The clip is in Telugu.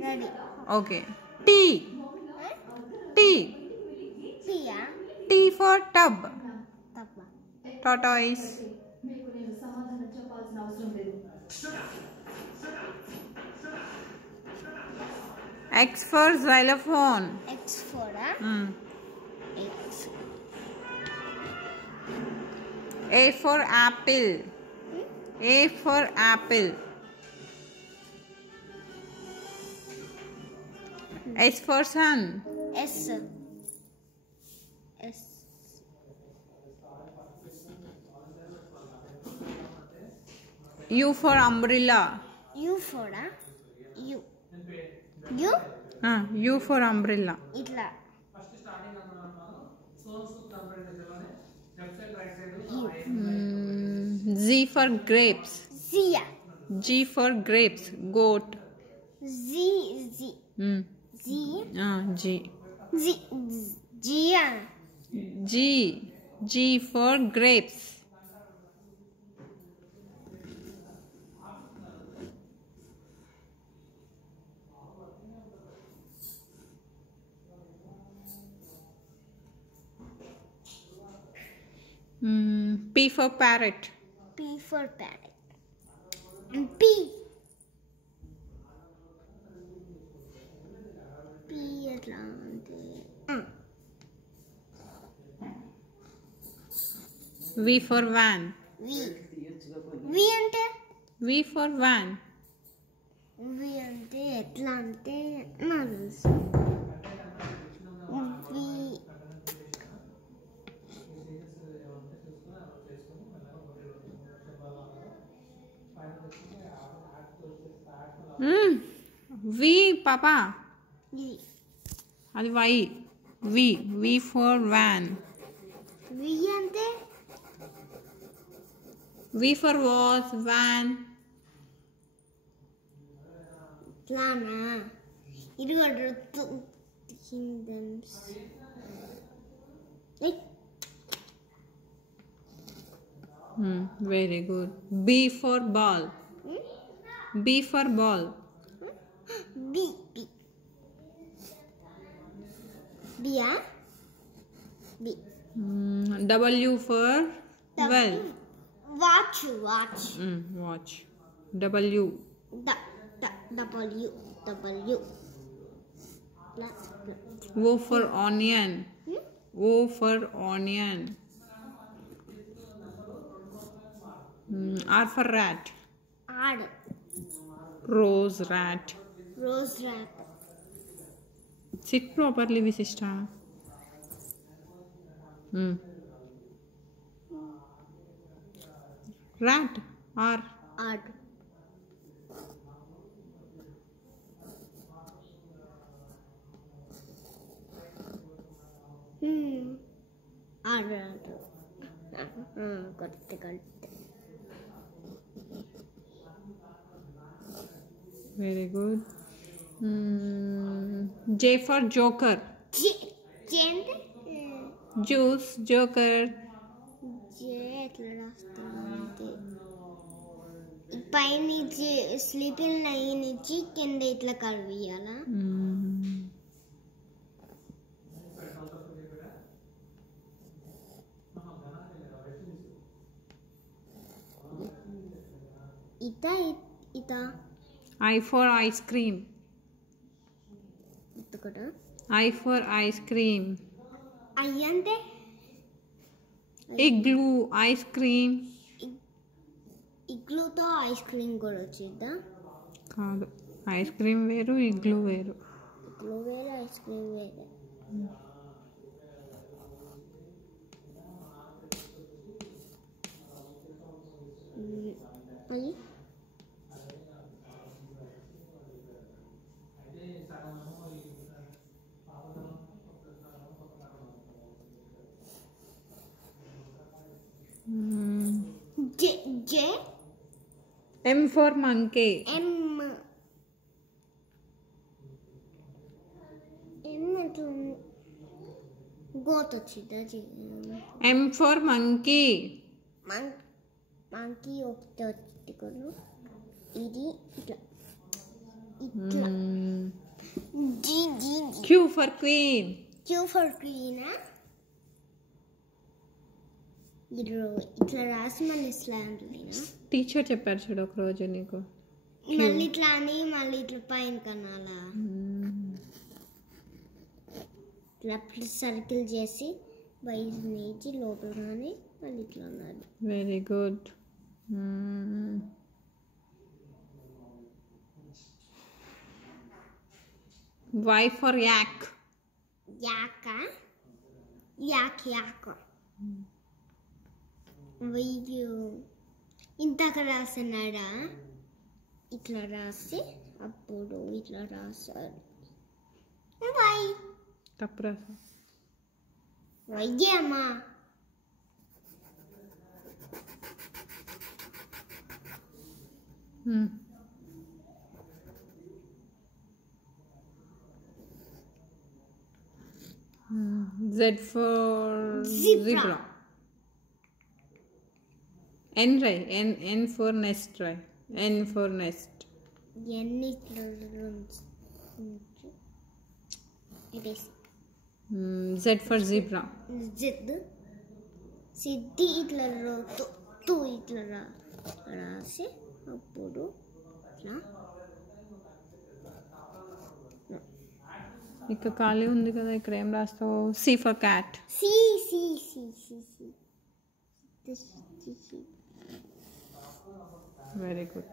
Ready. Okay. T. T. Tia. T for tub. Tapa. Tortoise. X for xylophone. X for X. A for apple. A for apple. S for sun. S. S. U for umbrella. U for U. U. U for umbrella. Itla. Z for grapes. Zia. G for grapes. Goat. Z. Z. Z. G. Z. Gia. G. G for grapes. P for parrot. P for parrot. P. P ఎట్లా అంటే V for van. V. V అంటే V for van. V అంటే ఎట్లా అంటే నాకు తెలుసు. V. V papa. V. అది Y. V. V for van. V అంటే V for was, van. ఇట్లానా ఇది కూడా kingdoms. Very good. B for ball. B for ball. B. B. B. B. W for well. Watch. Watch. Watch. W. W. W. O for onion. O for onion. R for rat. R. Rose rat. Rose rat. Sit properly, Visishta. Rat. R. R. R. Correct. Very good. J for joker. J అంటే Juice. Joker. J ఎట్లా రాస్తామంటే పైన స్లీపింగ్ లైన్ ఇచ్చి కింద ఇట్లా కర్వ్ ఇయ్యాలా. ఇత I for ice cream. I for ice cream. I అంటే Igloo. Ice cream. ఇగ్లూతో ఐస్ క్రీమ్ కూడా వచ్చిద్దా? కాదు, ఐస్ క్రీమ్ వేరు, ఇగ్లూ వేరు. ఇగ్లూ వేరే, ఐస్ క్రీమ్ వేరే. అది J. M for monkey. M goat వచ్చిందా? M for monkey. మంకీ ఒకటి వచ్చి ఇది ఇట్లా ఇట్లా Q for queen. Q for queen. ఇట్లా రాసి మళ్ళీ ఇట్లా అంటున్నా. టీచర్ చెప్పారు చూడు ఒక రోజు నీకు. మళ్ళీ ఇట్లా అని మళ్ళీ ఇట్లా పైన కనాలా. ఇట్లా సర్కిల్ చేసి బయట నుంచి లోపల కానీ మళ్ళీ ఇట్లా అన్నారు. Very good. Y for yak. యాక యాక వీడియో ఇంతక రాసినాడా ఇట్లా రాసి అప్పుడు ఇట్లా రాశారు. వై తప్పు రాసా. వైద్యమ్మా Z for zebra. N try. N for nest try. N for nest. ఎన్ని Z for zebra. జిద్ సిద్ధి ఇట్లా తూ ఇట్లా రాసి అప్పుడు ఇట్లా ఇక్కడ ఖాళీ ఉంది కదా, ఇక్కడ ఏం రాస్తావు? C for cat. C C C C C Very good.